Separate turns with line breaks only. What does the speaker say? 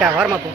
এটা হওয়ার মতো।